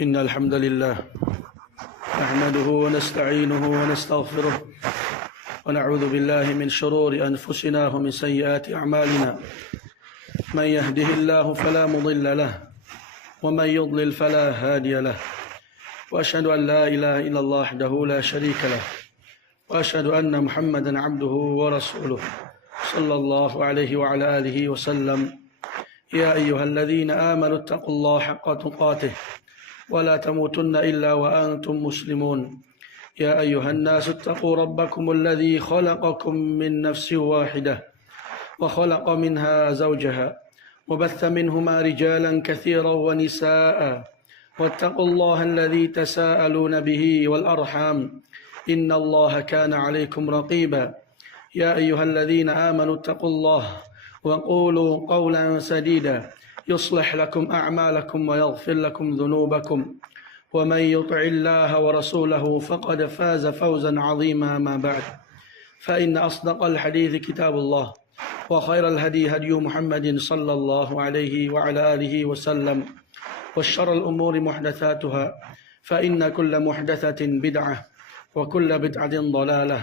إن الحمد لله نحمده ونستعينه ونستغفره ونعوذ بالله من شرور أنفسنا ومن سيئات أعمالنا من يهده الله فلا مضل له ومن يضلل فلا هادي له وأشهد أن لا إله إلا الله وحده لا شريك له وأشهد أن محمدا عبده ورسوله صلى الله عليه وعلى آله وسلم يا أيها الذين آمنوا اتقوا الله حق تقاته ولا تموتن إلا وأنتم مسلمون يا أيها الناس اتقوا ربكم الذي خلقكم من نفس واحدة وخلق منها زوجها وبث منهما رجالا كثيرا ونساء واتقوا الله الذي تساءلون به والأرحام إن الله كان عليكم رقيبا يا أيها الذين آمنوا اتقوا الله وقولوا قولا سديدا يصلح لكم أعمالكم ويغفر لكم ذنوبكم ومن يطع الله ورسوله فقد فاز فوزا عظيما ما بعد فإن أصدق الحديث كتاب الله وخير الهدي هدي محمد صلى الله عليه وعلى آله وسلم وشر الأمور محدثاتها فإن كل محدثة بدعة وكل بدعة ضلالة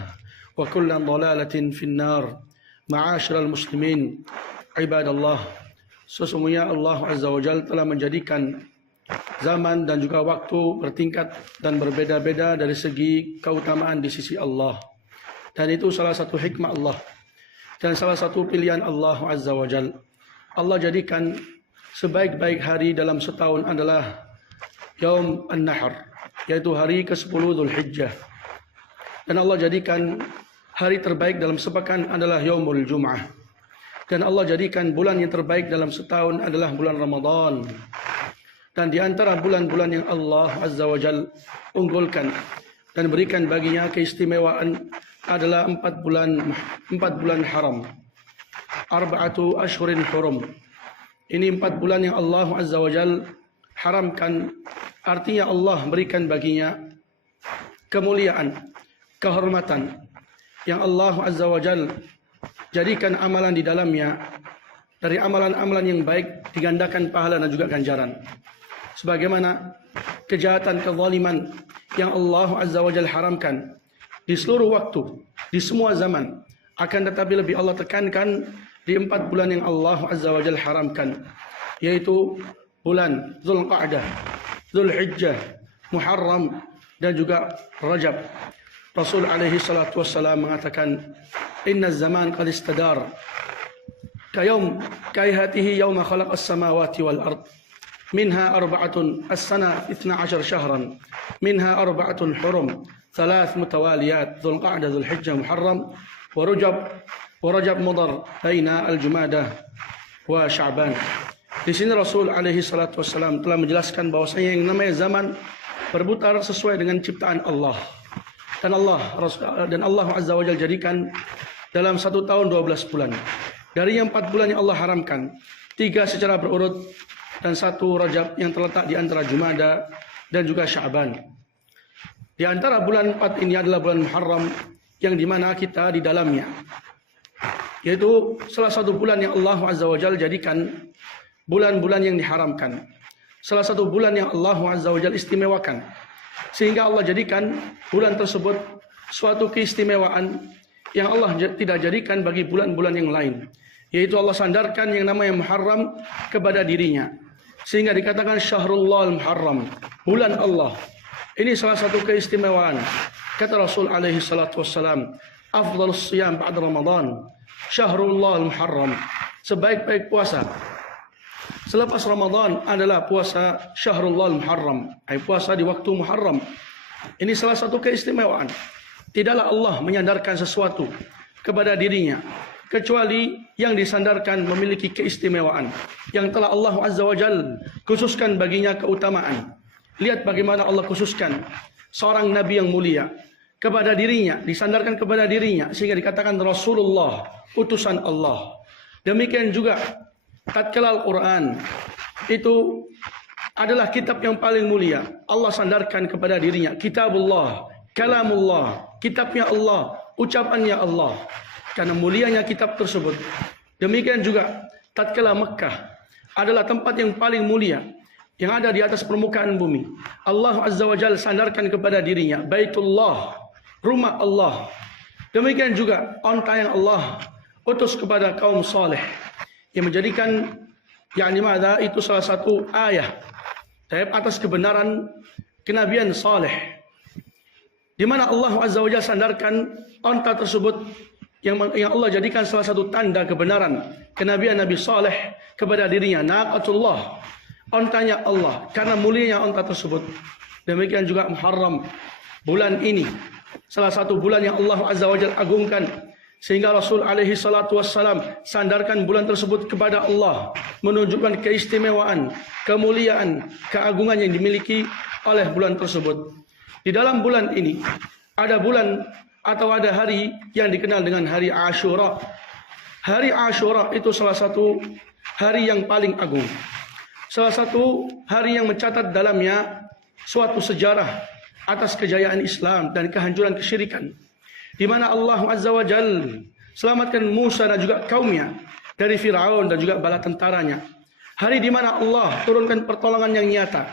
وكل ضلالة في النار معاشر المسلمين عباد الله. Sesungguhnya Allah Azza wa Jalla telah menjadikan zaman dan juga waktu bertingkat dan berbeda-beda dari segi keutamaan di sisi Allah. Dan itu salah satu hikmah Allah dan salah satu pilihan Allah Azza wa Jalla. Allah jadikan sebaik-baik hari dalam setahun adalah Yaum An-Nahr, yaitu hari ke-10 Dzulhijjah. Dan Allah jadikan hari terbaik dalam sepekan adalah Yaumul Jum'ah. Dan Allah jadikan bulan yang terbaik dalam setahun adalah bulan Ramadan. Dan di antara bulan-bulan yang Allah Azza wa Jal unggulkan dan berikan baginya keistimewaan adalah 4 bulan haram. Arba'atu ashhurin hurum. Ini 4 bulan yang Allah Azza wa Jal haramkan. Artinya Allah berikan baginya kemuliaan, kehormatan yang Allah Azza wa Jal jadikan amalan di dalamnya dari amalan-amalan yang baik digandakan pahala dan juga ganjaran. Sebagaimana kejahatan, kezaliman yang Allah Azza wa Jalla haramkan di seluruh waktu, di semua zaman, akan tetapi lebih Allah tekankan di 4 bulan yang Allah Azza wa Jalla haramkan, yaitu bulan Dzulqa'dah, Dzulhijjah, Muharram dan juga Rajab. Rasul alaihi salatu wassalam mengatakan, Inna zaman qad istadar kayhatihi yawma khalaqas samawati wal ard minha arba'atun as-sana 12 syahran minha arba'atun hurum 3 mutawaliyat Dzulqa'dah Dzulhijjah Muharram wa Rajab Mudhar baina al-Jumadah wa Sya'ban. Di sini Rasul alaihi salatu wassalam telah menjelaskan bahwasanya yang namanya zaman berputar sesuai dengan ciptaan Allah. Dan Allah Azza wa Jalla jadikan dalam 1 tahun 12 bulan. Dari yang 4 bulan yang Allah haramkan, 3 secara berurut dan 1 Rajab yang terletak di antara Jumada dan juga Sya'ban. Di antara bulan 4 ini adalah bulan Muharram yang dimana kita di dalamnya, yaitu salah satu bulan yang Allah Azza wa Jalla jadikan bulan-bulan yang diharamkan. Salah satu bulan yang Allah Azza wa Jalla istimewakan, sehingga Allah jadikan bulan tersebut suatu keistimewaan yang Allah tidak jadikan bagi bulan-bulan yang lain, yaitu Allah sandarkan yang namanya Muharram kepada dirinya, sehingga dikatakan Syahrullah al-Muharram, bulan Allah. Ini salah satu keistimewaan. Kata Rasul alaihi salatu wassalam, afdhalus siyam ba'da Ramadan Syahrullah al-Muharram. Sebaik-baik puasa selepas Ramadan adalah puasa Syahrullah al-Muharram, puasa di waktu Muharram. Ini salah satu keistimewaan. Tidaklah Allah menyandarkan sesuatu kepada dirinya kecuali yang disandarkan memiliki keistimewaan yang telah Allah Azza wa Jalla khususkan baginya keutamaan. Lihat bagaimana Allah khususkan seorang nabi yang mulia kepada dirinya, disandarkan kepada dirinya, sehingga dikatakan Rasulullah, utusan Allah. Demikian juga tatkala Al-Quran itu adalah kitab yang paling mulia, Allah sandarkan kepada dirinya. Kitabullah, kalamullah, kitabnya Allah, ucapannya Allah, karena mulianya kitab tersebut. Demikian juga tatkala Mekah adalah tempat yang paling mulia, yang ada di atas permukaan bumi. Allah Azza wa Jalla sandarkan kepada dirinya Baitullah, rumah Allah. Demikian juga onta yang Allah utus kepada kaum saleh, yang menjadikan itu salah satu ayat atas kebenaran kenabian saleh, di mana Allah Azza wa Jalla sandarkan onta tersebut yang Allah jadikan salah satu tanda kebenaran kenabian Nabi Saleh kepada dirinya, naqatullah, ontanya Allah, karena mulianya onta tersebut. Demikian juga Muharram, bulan ini salah satu bulan yang Allah Azza wa Jalla agungkan, sehingga Rasul alaihi salatu wassalam sandarkan bulan tersebut kepada Allah, menunjukkan keistimewaan, kemuliaan, keagungan yang dimiliki oleh bulan tersebut. Di dalam bulan ini ada bulan atau ada hari yang dikenal dengan hari Ashura. Hari Ashura itu salah satu hari yang paling agung, salah satu hari yang mencatat dalamnya suatu sejarah atas kejayaan Islam dan kehancuran kesyirikan, di mana Allah Azza wa Jalla selamatkan Musa dan juga kaumnya dari Firaun dan juga bala tentaranya. Hari di mana Allah turunkan pertolongan yang nyata.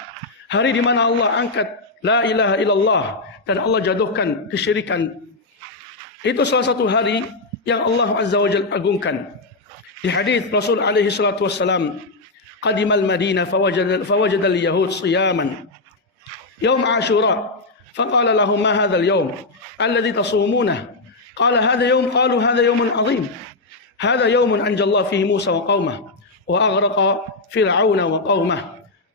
Hari di mana Allah angkat la ilaha illallah dan Allah jatuhkan kesyirikan. Itu salah satu hari yang Allah Azza wa Jalla agungkan. Di hadis Rasul alaihi salatu wassalam, qadimal Madinah fawajada al-yahud siyaman yawm Ashura faqala lahum ma hadha al-yawm alladhi tasumunahu qala hadha yawm qalu hadha yawmun azim hadha yawmun anja Allah fihi Musa wa qaumahu wa aghraqa Fir'auna wa qaumahu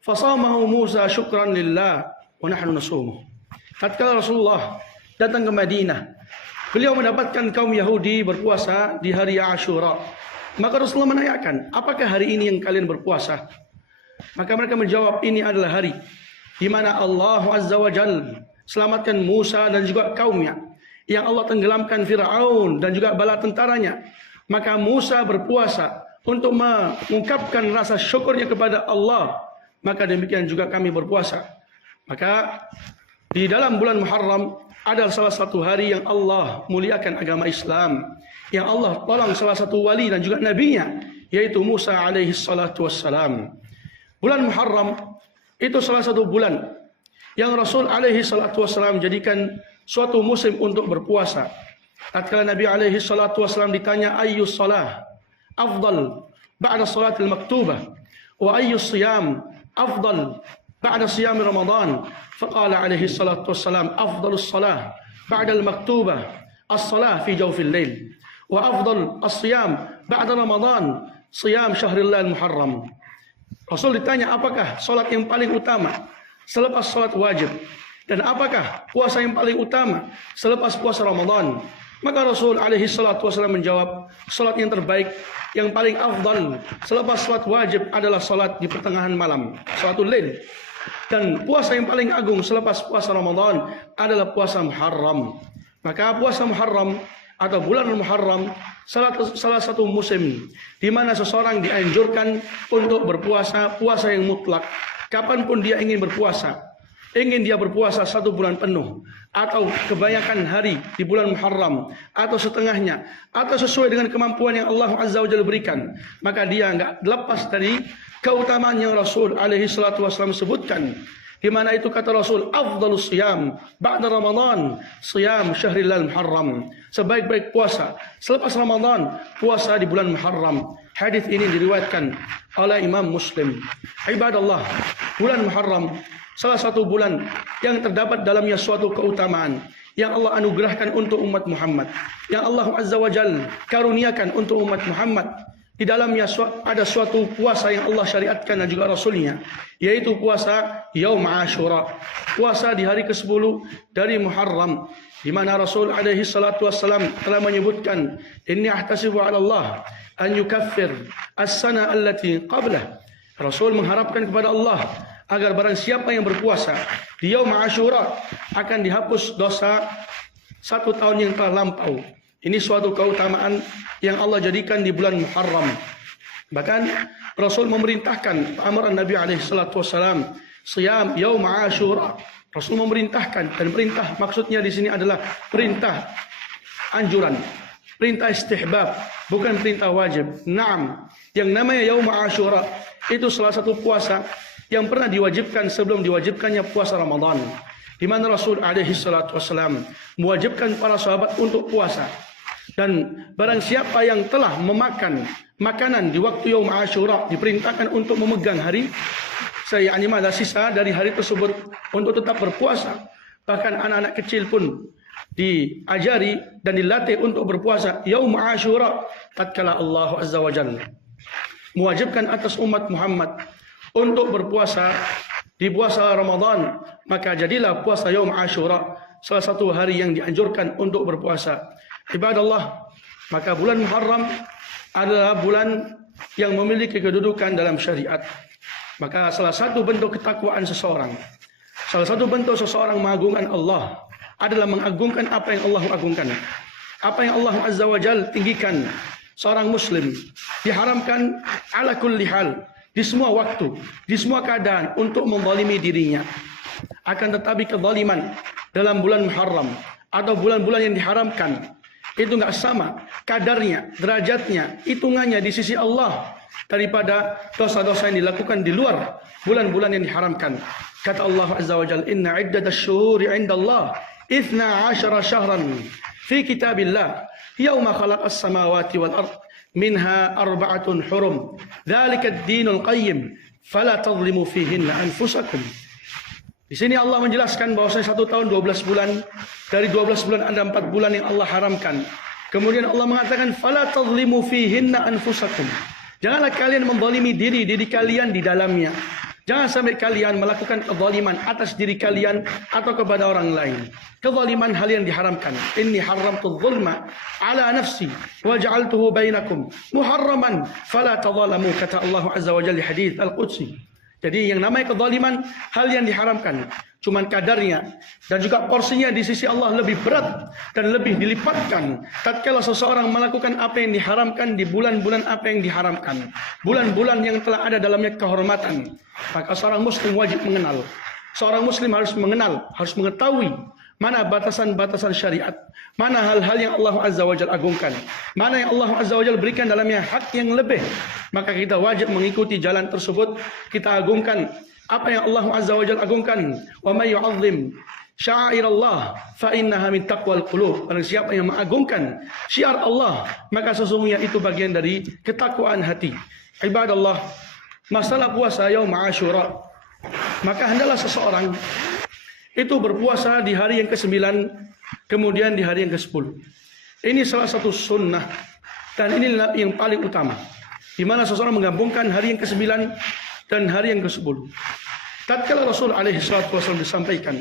fasamahu Musa syukran lillah wa nahnu nasumuh. Tatkala Rasulullah datang ke Madinah, beliau mendapatkan kaum Yahudi berpuasa di hari Ashura. Maka Rasulullah menanyakan, apakah hari ini yang kalian berpuasa? Maka mereka menjawab, ini adalah hari di mana Allah Azza wa Jalla selamatkan Musa dan juga kaumnya, yang Allah tenggelamkan Fir'aun dan juga bala tentaranya. Maka Musa berpuasa untuk mengungkapkan rasa syukurnya kepada Allah. Maka demikian juga kami berpuasa. Maka di dalam bulan Muharram adalah salah satu hari yang Allah muliakan agama Islam, yang Allah tolong salah satu wali dan juga nabinya, yaitu Musa alaihi salatu wassalam. Bulan Muharram itu salah satu bulan yang Rasul alaihi salatu wassalam jadikan suatu musim untuk berpuasa. Tatkala Nabi alaihi salatu wassalam ditanya ayyus salah afdal ba'da salatil maktubah wa ayyus siyam afdal ba'da siyam Ramadan, faqala alaihi salatu wassalam afdalus salah ba'da al-maktubah as-salah fi jawfil lail wa afdal as-siyam ba'da Ramadan siyam syahril Muharram. Rasul ditanya, apakah salat yang paling utama selepas salat wajib, dan apakah puasa yang paling utama selepas puasa Ramadan? Maka Rasul alaihi salatu wasallam menjawab, salat yang terbaik, yang paling afdal selepas salat wajib adalah salat di pertengahan malam, salatul lail. Dan puasa yang paling agung selepas puasa Ramadan adalah puasa Muharram. Maka puasa Muharram atau bulan Muharram salah satu musim di mana seseorang dianjurkan untuk berpuasa, puasa yang mutlak. Kapanpun dia ingin berpuasa, ingin dia berpuasa 1 bulan penuh, atau kebanyakan hari di bulan Muharram, atau setengahnya, atau sesuai dengan kemampuan yang Allah Azza wa Jalla berikan, maka dia enggak lepas dari keutamaan yang Rasul alaihi salatu wasallam sebutkan, di mana itu kata Rasul, afdalus siyam ba'da Ramadan siyam syahril Muharram. Sebaik-baik puasa selepas Ramadan, puasa di bulan Muharram. Hadis ini diriwayatkan oleh Imam Muslim. Ibadallah, bulan Muharram salah satu bulan yang terdapat dalamnya suatu keutamaan yang Allah anugerahkan untuk umat Muhammad, yang Allah Azza wa Jalla karuniakan untuk umat Muhammad. Di dalamnya ada suatu puasa yang Allah syariatkan dan juga Rasulnya, yaitu puasa Yaum Ashura, puasa di hari ke-10 dari Muharram, di mana Rasul alaihi salatu wassalam telah menyebutkan, inni ahtasibu 'ala Allah an yukaffir as-sana allati qablah. Rasul mengharapkan kepada Allah agar barang siapa yang berpuasa di Yaum Ashura akan dihapus dosa 1 tahun yang telah lampau. Ini suatu keutamaan yang Allah jadikan di bulan Muharram. Bahkan Rasul memerintahkan amaran Nabi alaihi salatu wasalam, siyam Yaum Ashura. Rasul memerintahkan, dan perintah maksudnya di sini adalah perintah anjuran, perintah istihbab, bukan perintah wajib. Naam, yang namanya Yaum Ashura itu salah satu puasa yang pernah diwajibkan sebelum diwajibkannya puasa Ramadan, di mana Rasul alaihi salatu wasallam mewajibkan para sahabat untuk puasa. Dan barang siapa yang telah memakan makanan di waktu Yaum Ashura, diperintahkan untuk memegang hari sisa dari hari tersebut untuk tetap berpuasa. Bahkan anak-anak kecil pun diajari dan dilatih untuk berpuasa Yaum Ashura tatkala Allah Azza wa Jalla mewajibkan atas umat Muhammad untuk berpuasa di puasa Ramadan, maka jadilah puasa Yaum Ashura salah satu hari yang dianjurkan untuk berpuasa. Ibadallah, maka bulan Muharram adalah bulan yang memiliki kedudukan dalam syariat. Maka salah satu bentuk ketakwaan seseorang, salah satu bentuk seseorang mengagungkan Allah adalah mengagungkan apa yang Allah agungkan. Apa yang Allah Azza wa Jalla tinggikan, seorang muslim diharamkan ala kulli hal, di semua waktu, di semua keadaan untuk menzalimi dirinya. Akan tetapi kezaliman dalam bulan Muharram atau bulan-bulan yang diharamkan itu enggak sama kadarnya, derajatnya, hitungannya di sisi Allah daripada dosa-dosa yang dilakukan di luar bulan-bulan yang diharamkan. Kata Allah Azza wa Jalla, "Inna 'iddatash syuhuri 'inda Allah 12 syahran fi kitabillah yauma khalaqas samawati wal ard minha arba'atun hurum dzalika ad-dinul qayyim fala tadhlimu fihinna anfusakum." Di sini Allah menjelaskan bahwasanya 1 tahun 12 bulan, dari 12 bulan ada 4 bulan yang Allah haramkan. Kemudian Allah mengatakan fala tadhlimu fihinna anfusakum. Janganlah kalian menzalimi diri kalian di dalamnya. Jangan sampai kalian melakukan kezaliman atas diri kalian atau kepada orang lain. Kezaliman hal yang diharamkan. Inni haramtu dzulma ala nafsi wa ja'altuhu bainakum muharraman fala tadzalamu, kata Allah Azza wa Jalla di hadis Al-Qudsi. Jadi yang namanya kezaliman hal yang diharamkan, cuman kadarnya dan juga porsinya di sisi Allah lebih berat dan lebih dilipatkan tatkala seseorang melakukan apa yang diharamkan di bulan-bulan apa yang diharamkan, bulan-bulan yang telah ada dalamnya kehormatan. Maka seorang muslim wajib mengenal, seorang muslim harus mengenal, harus mengetahui mana batasan-batasan syariat, mana hal-hal yang Allah Azza wa Jalla agungkan, mana yang Allah Azza wa Jalla berikan dalamnya hak yang lebih. Maka kita wajib mengikuti jalan tersebut. Kita agungkan apa yang Allah Azza wa Jalla agungkan. Wa may yu'azzim sya'airallah fa innaha min taqwal qulub. Barang siapa yang mengagungkan syiar Allah, maka sesungguhnya itu bagian dari ketakwaan hati. Ibadallah, masalah puasa Yaum Ashura, maka hendaklah seseorang itu berpuasa di hari yang ke-9, kemudian di hari yang ke-10. Ini salah satu sunnah dan ini yang paling utama, di mana seseorang menggabungkan hari yang ke-9 dan hari yang ke-10. Tatkala Rasul alaihi salatu wasallam disampaikan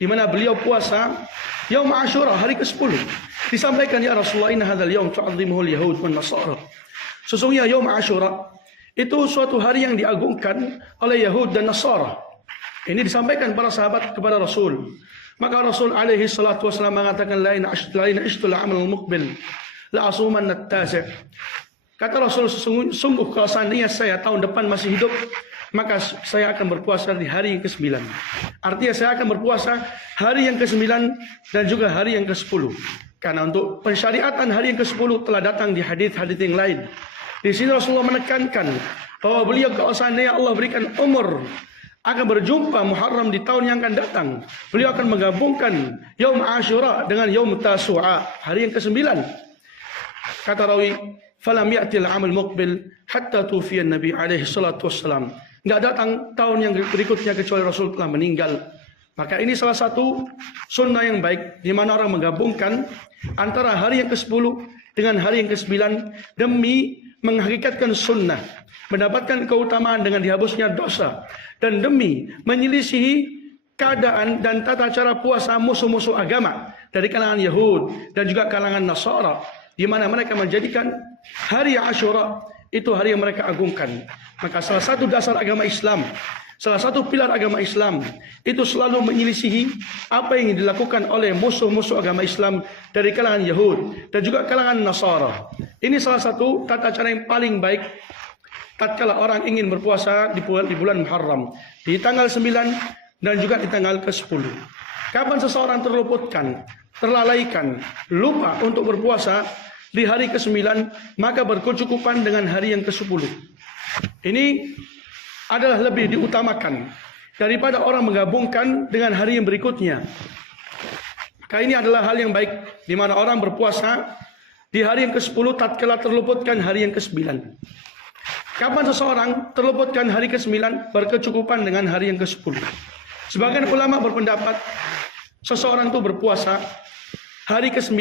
di mana beliau puasa Yaum Ashura hari ke-10, disampaikan, ya Rasulullah, inna hadzal yaum tu'azzimuhu al-yahud wan nasara. Sesungguhnya Yaum Ashura itu suatu hari yang diagungkan oleh Yahud dan Nasara. Ini disampaikan para sahabat kepada Rasul. Maka Rasul alaihi salatu wasallam mengatakan, lain ishtul amal al-muqbil la asuman at-tasi'. Kata Rasul, sungguh kalau seandainya saya tahun depan masih hidup, maka saya akan berpuasa di hari yang ke-9. Artinya saya akan berpuasa hari yang ke-9 dan juga hari yang ke-10. Karena untuk pensyariatan hari yang ke-10 telah datang di hadis-hadis yang lain. Di sini Rasulullah menekankan bahwa beliau kalau seandainya Allah berikan umur akan berjumpa Muharram di tahun yang akan datang, beliau akan menggabungkan Yaum Ashura dengan Yaum Tasu'a, hari yang ke-9. Kata rawi, falam ya'til amal muqbil hatta tufiya Nabi alaihi salatu wassalam. Enggak datang tahun yang berikutnya kecuali Rasul telah meninggal. Maka ini salah satu sunnah yang baik, di mana orang menggabungkan antara hari yang ke-10 dengan hari yang ke-9 demi menghakikatkan sunnah, mendapatkan keutamaan dengan dihapusnya dosa, dan demi menyelisihi keadaan dan tata cara puasa musuh-musuh agama dari kalangan Yahud dan juga kalangan Nasara, di mana mereka menjadikan hari Ashura itu hari yang mereka agungkan. Maka salah satu dasar agama Islam, salah satu pilar agama Islam itu selalu menyelisihi apa yang dilakukan oleh musuh-musuh agama Islam dari kalangan Yahud dan juga kalangan Nasara. Ini salah satu tata cara yang paling baik tatkala orang ingin berpuasa di bulan Muharram, di tanggal 9 dan juga di tanggal ke-10. Kapan seseorang terluputkan, terlalaikan, lupa untuk berpuasa di hari ke-9, maka berkecukupan dengan hari yang ke-10. Ini adalah lebih diutamakan daripada orang menggabungkan dengan hari yang berikutnya. Maka ini adalah hal yang baik, di mana orang berpuasa di hari yang ke-10 tatkala terluputkan hari yang ke-9. Kapan seseorang terluputkan hari ke-9 berkecukupan dengan hari yang ke-10. Sebagian ulama berpendapat seseorang itu berpuasa hari ke-9,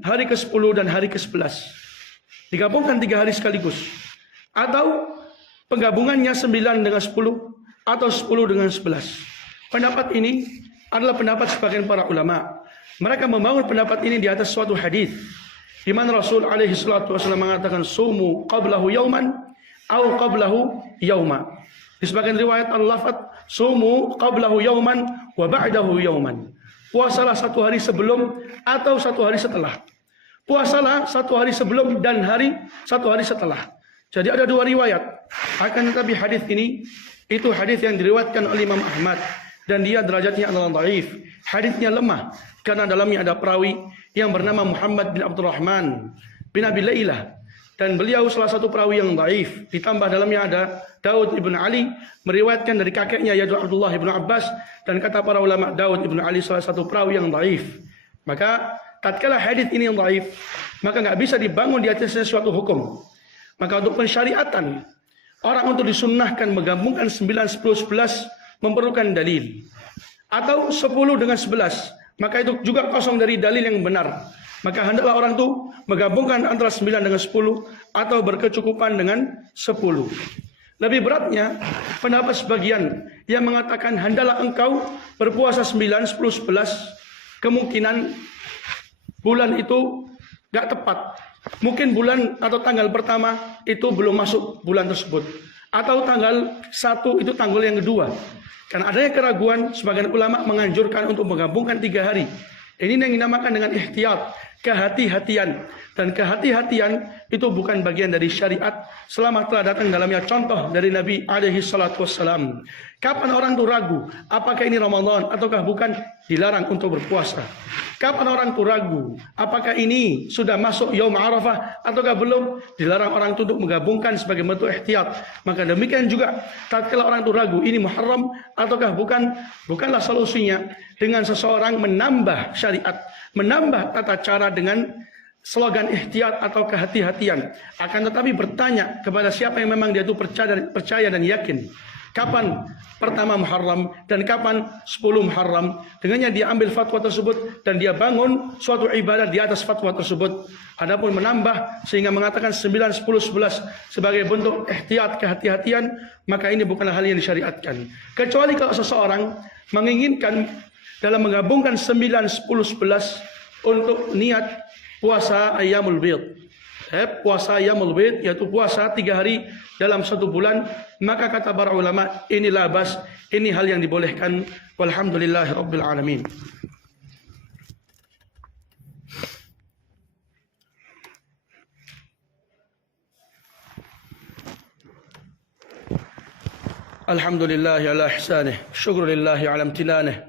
hari ke-10 dan hari ke-11. Digabungkan 3 hari sekaligus. Atau penggabungannya 9 dengan 10 atau 10 dengan 11. Pendapat ini adalah pendapat sebagian para ulama. Mereka membangun pendapat ini di atas suatu hadis di mana Rasul alaihi salatu wasallam mengatakan sumu qablahu yauman au qablahu yauma. Di sebagian riwayat al-lafaz sumu qablahu yauman wa ba'dahu yauman. Puasalah 1 hari sebelum atau 1 hari setelah. Puasalah 1 hari sebelum dan 1 hari setelah. Jadi ada 2 riwayat. Akan tetapi hadis ini itu hadis yang diriwayatkan oleh Imam Ahmad dan dia derajatnya adalah dhaif. Hadisnya lemah karena dalamnya ada perawi yang bernama Muhammad bin Abdurrahman bin Abi Lailah dan beliau salah satu perawi yang dhaif. Ditambah dalamnya ada Daud ibn Ali meriwayatkan dari kakeknya yaitu Abdullah ibn Abbas, dan kata para ulama Daud ibn Ali salah satu perawi yang dhaif. Maka tatkala hadis ini yang dhaif, maka enggak bisa dibangun di atasnya suatu hukum. Maka untuk pensyariatan orang untuk disunnahkan menggabungkan 9, 10, 11 memerlukan dalil. Atau 10 dengan 11, maka itu juga kosong dari dalil yang benar. Maka hendaklah orang itu menggabungkan antara 9 dengan 10 atau berkecukupan dengan 10. Lebih beratnya pendapat sebagian yang mengatakan hendaklah engkau berpuasa 9, 10, 11. Kemungkinan bulan itu gak tepat. Mungkin bulan atau tanggal pertama itu belum masuk bulan tersebut. Atau tanggal 1 itu tanggal yang kedua. Karena adanya keraguan, sebagian ulama menganjurkan untuk menggabungkan 3 hari. Ini yang dinamakan dengan ihtiyat, kehati-hatian. Dan kehati-hatian itu bukan bagian dari syariat selama telah datang dalamnya contoh dari Nabi alaihi salatu wassalam. Kapan orang itu ragu, apakah ini Ramadan ataukah bukan, dilarang untuk berpuasa. Kapan orang itu ragu, apakah ini sudah masuk Yaum Arafah ataukah belum, dilarang orang itu untuk menggabungkan sebagai bentuk ihtiyat. Maka demikian juga tatkala orang itu ragu ini muharram ataukah bukan, bukanlah solusinya dengan seseorang menambah syariat, menambah tata cara dengan slogan ihtiyat atau kehati-hatian. Akan tetapi bertanya kepada siapa yang memang dia itu percaya dan yakin. Kapan pertama Muharram dan kapan 10 Muharram. Dengannya dia ambil fatwa tersebut dan dia bangun suatu ibadah di atas fatwa tersebut. Adapun menambah sehingga mengatakan 9, 10, 11 sebagai bentuk ihtiyat kehati-hatian, maka ini bukanlah hal yang disyariatkan. Kecuali kalau seseorang menginginkan dalam menggabungkan 9, 10, 11 untuk niat puasa Ayyamul Bid. Puasa Ayyamul Bid yaitu puasa 3 hari dalam 1 bulan, maka kata para ulama inilah bas, ini hal yang dibolehkan. Walhamdulillahirabbil alamin. Alhamdulillah ala ihsanih, syukrulillah ala imtinanih.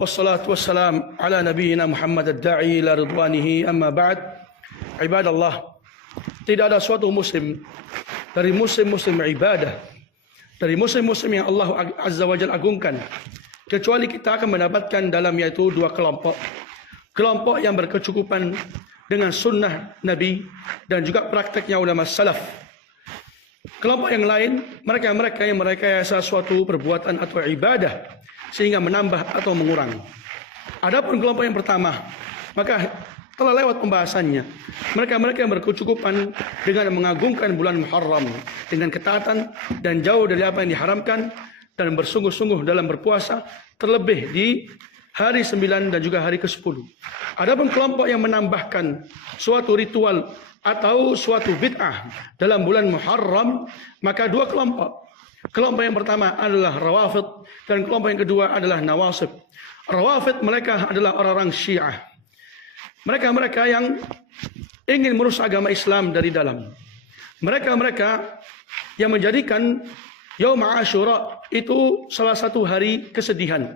Wassalatu wassalam ala nabiyyina Muhammad ad-da'i ila ridwanihi, amma ba'd. Ibadallah, tidak ada suatu muslim dari muslim-muslim ibadah, dari muslim-muslim yang Allah Azza wa Jalla agungkan, kecuali kita akan mendapatkan dalam yaitu 2 kelompok. Kelompok yang berkecukupan dengan sunnah Nabi dan juga prakteknya ulama salaf. Kelompok yang lain, mereka yang merekayasa suatu perbuatan atau ibadah sehingga menambah atau mengurang. Adapun kelompok yang pertama, maka telah lewat pembahasannya. Mereka yang berkecukupan dengan mengagungkan bulan Muharram dengan ketaatan dan jauh dari apa yang diharamkan dan bersungguh-sungguh dalam berpuasa, terlebih di hari 9 dan juga hari ke-10. Adapun kelompok yang menambahkan suatu ritual atau suatu bid'ah dalam bulan Muharram, maka 2 kelompok. Kelompok yang pertama adalah Rawafid dan kelompok yang kedua adalah Nawasib. Rawafid mereka adalah orang-orang Syiah. Mereka yang ingin merusak agama Islam dari dalam. Mereka yang menjadikan Yaum Ashura itu salah satu hari kesedihan,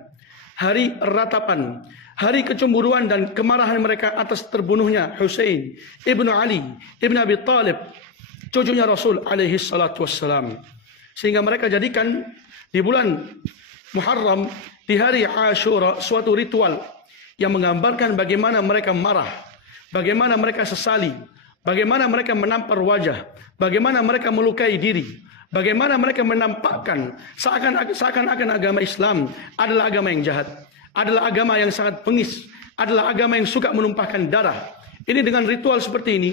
hari ratapan, hari kecemburuan dan kemarahan mereka atas terbunuhnya Husain ibnu Ali ibnu Abi Talib, cucunya Rasul alaihi salatu wassalam. Sehingga mereka jadikan di bulan Muharram, di hari Ashura, suatu ritual yang menggambarkan bagaimana mereka marah, bagaimana mereka sesali, bagaimana mereka menampar wajah, bagaimana mereka melukai diri, bagaimana mereka menampakkan seakan-akan agama Islam adalah agama yang jahat, adalah agama yang sangat bengis, adalah agama yang suka menumpahkan darah. Ini dengan ritual seperti ini,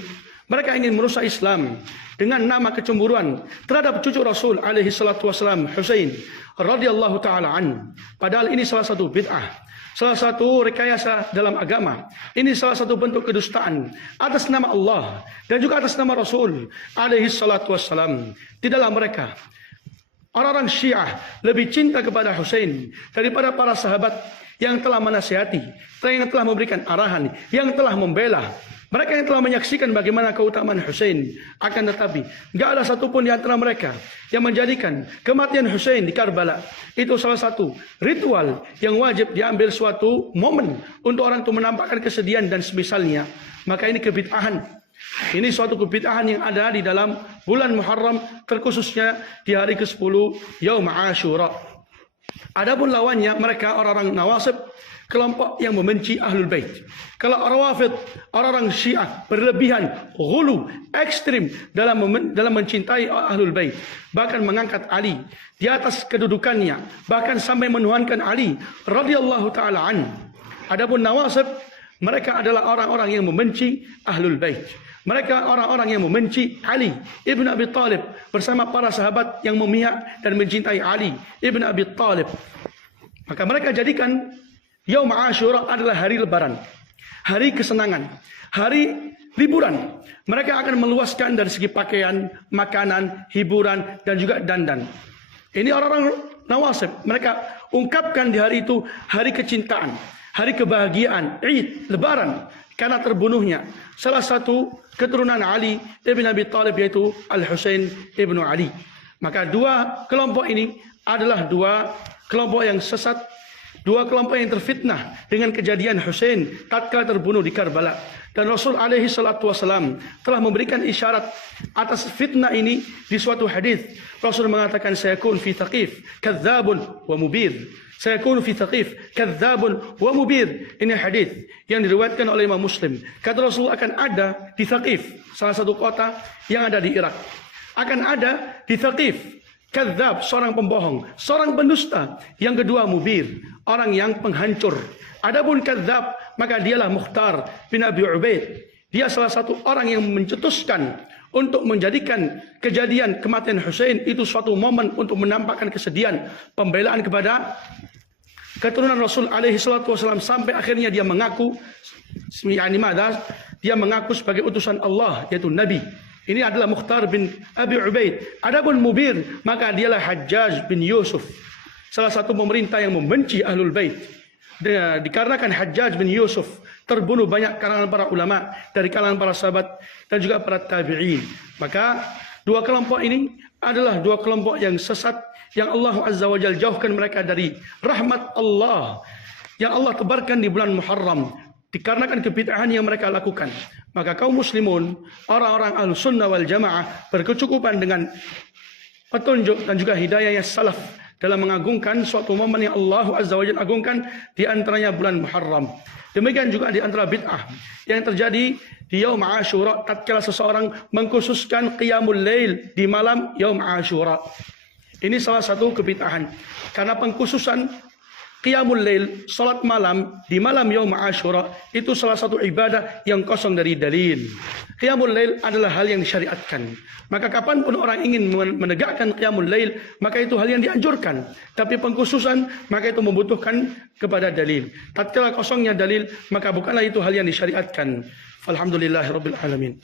mereka ingin merusak Islam dengan nama kecemburuan terhadap cucu Rasul alaihi salatu wasallam, Husain radhiyallahu taala an. Padahal ini salah satu bid'ah, salah satu rekayasa dalam agama. Ini salah satu bentuk kedustaan atas nama Allah dan juga atas nama Rasul alaihi salatu wassalam. Tidaklah mereka, orang-orang Syiah, lebih cinta kepada Husain daripada para sahabat yang telah menasihati, yang telah memberikan arahan, yang telah membela. Mereka yang telah menyaksikan bagaimana keutamaan Husain. Akan tetapi, tidak ada satupun di antara mereka yang menjadikan kematian Husain di Karbala itu salah satu ritual yang wajib diambil suatu momen untuk orang itu menampakkan kesedihan dan semisalnya. Maka ini kebid'ahan. Ini suatu kebid'ahan yang ada di dalam bulan Muharram, terkhususnya di hari ke-10 Yaum Ashura. Adapun lawannya, mereka orang-orang Nawasib, kelompok yang membenci Ahlul Bait. Kalau Rawafid, orang-orang Syiah berlebihan, ghulu, ekstrim dalam mencintai Ahlul Bait, bahkan mengangkat Ali di atas kedudukannya, bahkan sampai menuhankan Ali radhiyallahu taala an. Adapun Nawasib, mereka adalah orang-orang yang membenci Ahlul Bait. Mereka orang-orang yang membenci Ali ibn Abi Thalib bersama para sahabat yang memihak dan mencintai Ali ibn Abi Thalib. Maka mereka jadikan Yaum Ashura adalah hari lebaran, hari kesenangan, hari liburan. Mereka akan meluaskan dari segi pakaian, makanan, hiburan, dan juga dandan. Ini orang-orang Nawasib. Mereka ungkapkan di hari itu hari kecintaan, hari kebahagiaan, Id, lebaran, karena terbunuhnya salah satu keturunan Ali ibn Abi Thalib, yaitu Al-Husain ibn Ali. Maka dua kelompok ini adalah dua kelompok yang sesat, dua kelompok yang terfitnah dengan kejadian Husain tatkala terbunuh di Karbala. Dan Rasul alaihi salatu wasalam telah memberikan isyarat atas fitnah ini di suatu hadis. Rasul mengatakan, sayakun fi Thaqif kadzabun wa mubir. Sayakun fi Thaqif kadzabun wa mubir. Ini hadis yang diriwayatkan oleh Imam Muslim. Kata Rasul, akan ada di Thaqif, salah satu kota yang ada di Irak. Akan ada di Thaqif kadzab, seorang pembohong, seorang pendusta. Yang kedua mubir, orang yang penghancur. Adapun kadzab, maka dialah Mukhtar bin Abi Ubaid. Dia salah satu orang yang mencetuskan untuk menjadikan kejadian kematian Husain itu suatu momen untuk menampakkan kesedihan, pembelaan kepada keturunan Rasul alaihi salatu wasallam, sampai akhirnya dia mengaku dia mengaku sebagai utusan Allah, yaitu Nabi. Ini adalah Mukhtar bin Abi Ubaid. Adapun mubir, maka dialah Hajjaj bin Yusuf, salah satu pemerintah yang membenci Ahlul Bait. Dikarenakan Hajjaj bin Yusuf terbunuh banyak kalangan para ulama dari kalangan para sahabat dan juga para tabi'in. Maka dua kelompok ini adalah dua kelompok yang sesat, yang Allah Azza wa Jalla jauhkan mereka dari rahmat Allah yang Allah tebarkan di bulan Muharram dikarenakan kebid'ahan yang mereka lakukan. Maka kaum muslimun, orang-orang Ahlussunnah wal Jamaah berkecukupan dengan petunjuk dan juga hidayah yang salaf dalam mengagungkan suatu momen yang Allah Azza wa Jalla agungkan, di antaranya bulan Muharram. Demikian juga di antara bid'ah yang terjadi di Yaum Ashura, tatkala seseorang mengkhususkan qiyamul lail di malam Yaum Ashura. Ini salah satu kebid'ahan, karena pengkhususan qiyamul lail, salat malam di malam Yaum Ashura, itu salah satu ibadah yang kosong dari dalil. Qiyamul lail adalah hal yang disyariatkan. Maka kapanpun orang ingin menegakkan qiyamul lail, maka itu hal yang dianjurkan. Tapi pengkhususan, maka itu membutuhkan kepada dalil. Tatkala kosongnya dalil, maka bukanlah itu hal yang disyariatkan. Alhamdulillahirabbil alamin.